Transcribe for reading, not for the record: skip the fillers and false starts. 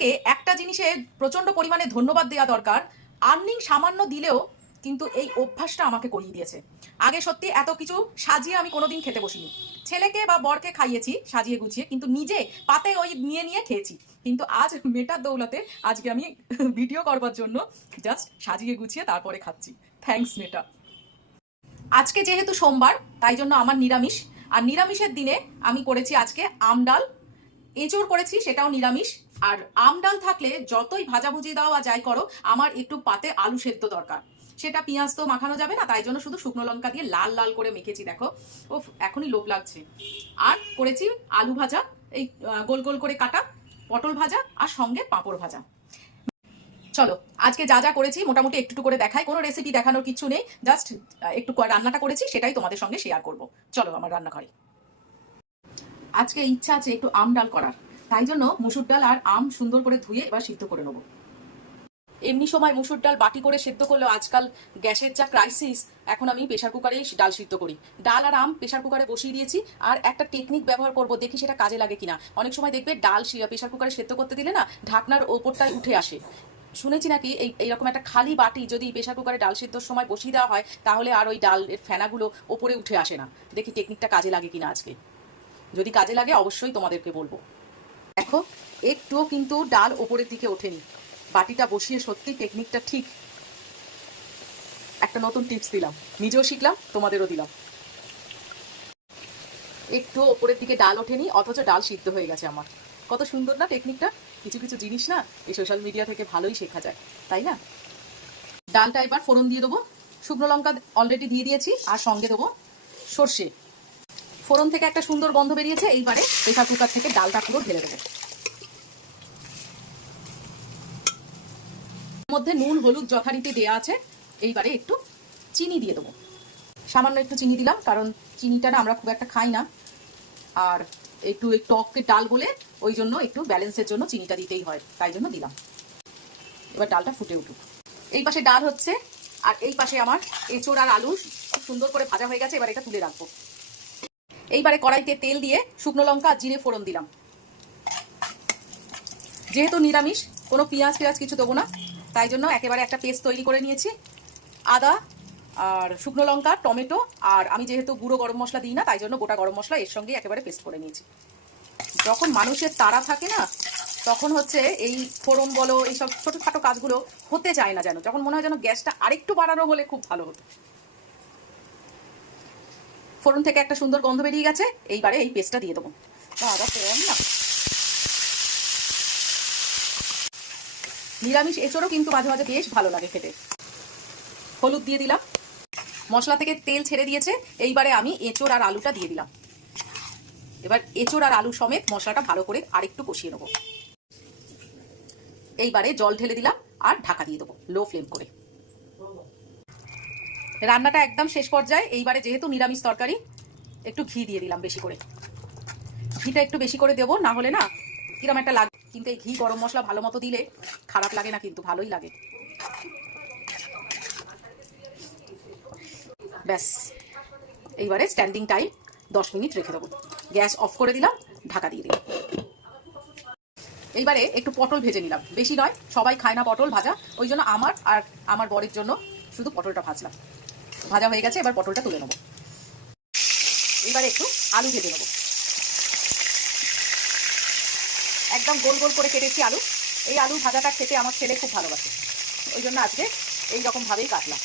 আপনাকে একটা জিনিসে প্রচন্ড পরিমাণে ধন্যবাদ দেওয়া দরকার। আর্নিং সামান্য দিলেও কিন্তু এই অভ্যাসটা আমাকে করিয়ে দিয়েছে। আগে সত্যি এত কিছু সাজিয়ে আমি কোনোদিন খেতে বসিনি। ছেলেকে বা বরকে খাইয়েছি সাজিয়ে গুছিয়ে, কিন্তু নিজে পাতে ওই নিয়ে নিয়ে খেয়েছি। কিন্তু আজ মেটার দৌলতে আজকে আমি ভিডিও করবার জন্য জাস্ট সাজিয়ে গুছিয়ে তারপরে খাচ্ছি। থ্যাঙ্কস মেটা। আজকে যেহেতু সোমবার, তাই জন্য আমার নিরামিষ। আর নিরামিষের দিনে আমি করেছি আজকে আম ডাল, এঁচড় করেছি, সেটাও নিরামিষ। আর আম ডাল থাকলে যতই ভাজাভুজি দাও আর যাই করো, আমার একটু পাতে আলু সেদ্ধ দরকার। সেটা পেঁয়াজ তো মাখানো যাবে না, তাই জন্য শুধু শুকনো লঙ্কা দিয়ে লাল লাল করে মেখেছি। দেখো, ও এখনই লোভ লাগছে। আর করেছি আলু ভাজা, এই গোল গোল করে কাটা, পটল ভাজা, আর সঙ্গে পাঁপড় ভাজা। চলো আজকে যা যা করেছি মোটামুটি একটু করে দেখাই। কোনো রেসিপি দেখানোর কিছু নেই, জাস্ট একটু রান্নাটা করেছি সেটাই তোমাদের সঙ্গে শেয়ার করব। চলো আমার রান্নাঘরে। আজকে ইচ্ছা আছে একটু আম ডাল করার, তাই জন্য মুসুর ডাল আর আম সুন্দর করে ধুয়ে এবার সিদ্ধ করে নেবো। এমনি সময় মুসুর ডাল বাটি করে সেদ্ধ করলেও আজকাল গ্যাসের যা ক্রাইসিস, এখন আমি প্রেশার কুকারেই ডাল সিদ্ধ করি। ডাল আর আম প্রেশার কুকারে বসিয়ে দিয়েছি। আর একটা টেকনিক ব্যবহার করব, দেখি সেটা কাজে লাগে কিনা। অনেক সময় দেখবে ডাল প্রেশার কুকারে সেদ্ধ করতে দিলে না, ঢাকনার ওপরটাই উঠে আসে। শুনেছি নাকি এইরকম একটা খালি বাটি যদি প্রেশার কুকারে ডাল সিদ্ধর সময় বসিয়ে দেওয়া হয়, তাহলে আর ওই ডালের ফেনাগুলো ওপরে উঠে আসে না। দেখি টেকনিকটা কাজে লাগে কিনা আজকে। যদি কাজে লাগে অবশ্যই তোমাদেরকে বলবো। দেখো, একটুও কিন্তু ডাল ওপরের দিকে ওঠেনি। বাটিটা বসিয়ে সত্যি টেকনিকটা ঠিক। একটা নতুন টিপস দিলাম, নিজেও শিখলাম, তোমাদেরও দিলাম। একটু ওপরের দিকে ডাল ওঠেনি, অথচ ডাল সিদ্ধ হয়ে গেছে আমার। কত সুন্দর না টেকনিকটা! কিছু কিছু জিনিস না এই সোশ্যাল মিডিয়া থেকে ভালোই শেখা যায়, তাই না? ডালটা এবার ফোড়ন দিয়ে দেবো। শুকনো লঙ্কা অলরেডি দিয়ে দিয়েছি, আর সঙ্গে দেবো সর্ষে। ফোড়ন থেকে একটা সুন্দর গন্ধ বেরিয়েছে। এইবারে প্রেসার কুকার থেকে ডালটা পুরো ঢেলে দেবো। মধ্যে নুন হলুদ যথারীতি দেওয়া আছে। এইবারে একটু চিনি দিয়ে দেবো। সামান্য একটু চিনি দিলাম, কারণ চিনিটা আমরা খুব একটা খাই না। আর একটু টকের ডাল বলে ওই জন্য একটু ব্যালেন্সের জন্য চিনিটা দিতেই হয়, তাই জন্য দিলাম। এবার ডালটা ফুটে উঠুক। এই পাশে ডাল হচ্ছে, আর এই পাশে আমার এঁচড় আর আলু খুব সুন্দর করে ভাজা হয়ে গেছে। এবার এটা তুলে রাখবো। এইবারে কড়াইতে তেল দিয়ে শুকনো লঙ্কা আর জিরে ফোড়ন দিলাম। যেহেতু নিরামিষ, কোনো পেঁয়াজ কিছু দেবো না, তাই জন্য একেবারে একটা পেস্ট তৈরি করে নিয়েছি। আদা আর শুকনো লঙ্কা, টমেটো, আর আমি যেহেতু গুঁড়ো গরম মশলা দিই না, তাই জন্য গোটা গরম মশলা এর সঙ্গে একেবারে পেস্ট করে নিয়েছি। যখন মানুষের তাড়া থাকে না, তখন হচ্ছে এই ফোড়ন বলো, এইসব ছোটোখাটো কাজগুলো হতে চায় না, যেন যখন মনে হয় যেন গ্যাসটা আরেকটু বাড়ানো হলে খুব ভালো হতো। ফোড়ন থেকে একটা সুন্দর গন্ধ বেরিয়ে গেছে। এইবারে এই পেস্টটা দিয়ে দেবো। আদা ফোড়ন না, নিরামিষ এঁচড়ও কিন্তু মাঝে মাঝে বেশ ভালো লাগে খেতে। হলুদ দিয়ে দিলাম। মশলা থেকে তেল ছেড়ে দিয়েছে। এইবারে আমি এঁচড় আর আলুটা দিয়ে দিলাম। এবার এঁচড় আর আলু সমেত মশলাটা ভালো করে আরেকটু কষিয়ে নেবো। এইবারে জল ঢেলে দিলাম আর ঢাকা দিয়ে দেবো লো ফ্লেম করে। রান্নাটা একদম শেষ পর্যায়ে। এইবারে যেহেতু নিরামিষ তরকারি, একটু ঘি দিয়ে দিলাম বেশি করে। ঘিটা একটু বেশি করে দেবো, না হলে না কিরম একটা লাগে। কিন্তু এই ঘি গরম মশলা ভালো মতো দিলে খারাপ লাগে না, কিন্তু ভালোই লাগে। ব্যাস, এইবারে স্ট্যান্ডিং টাইম 10 মিনিট রেখে দেবো। গ্যাস অফ করে দিলাম, ঢাকা দিয়ে দিলাম। এইবারে একটু পটল ভেজে নিলাম, বেশি নয়, সবাই খায় না পটল ভাজা, ওই জন্য আমার আর আমার বরের জন্য শুধু পটলটা ভাজলাম। ভাজা হয়ে গেছে, এবার পটলটা তুলে নেবো। এবারে একটু আলু ভেজে নেবো। একদম গোল গোল করে কেটেছি আলু। এই আলু ভাজাটা খেতে আমার ছেলে খুব ভালোবাসে, ওই জন্য আজকে এইরকমভাবেই কাটলাম।